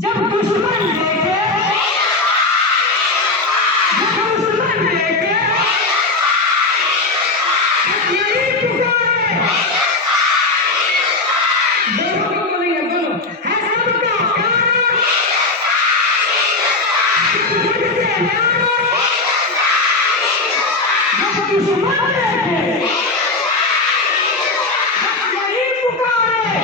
जब दुश्मन लेके यही पुकारे दोनों को बोलेंगे बोलो है सबका प्यार मुझसे न्यारा जब दुश्मन लेके यही पुकारे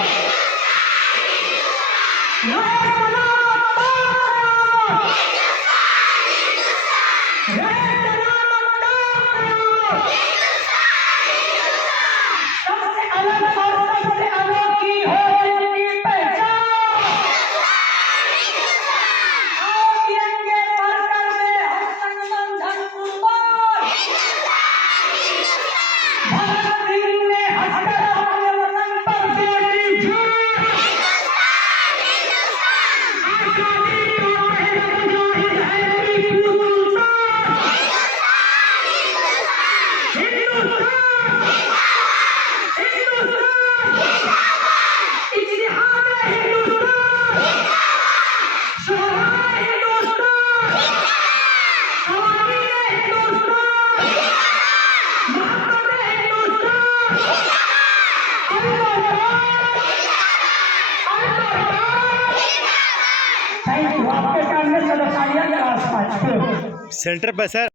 सबसे अलग और सबसे अनोखी हो जिनकी पहचान आओ तिरंगे पर कर दे हम संबंधन कुर्बान भगत सिंह ने हंसकर अपने वतन पर दे दी जान आजादी का पहला मुजाहिद है टीपू सुल्तान इतिहाद हिंदुस्तान शोहराए हिंदुस्तान अवामीर हिंदुस्तान मोहब्बत हिंदुस्तान थैंक यू आपके सामने सदस्या के आसपास सेंटर पे सर।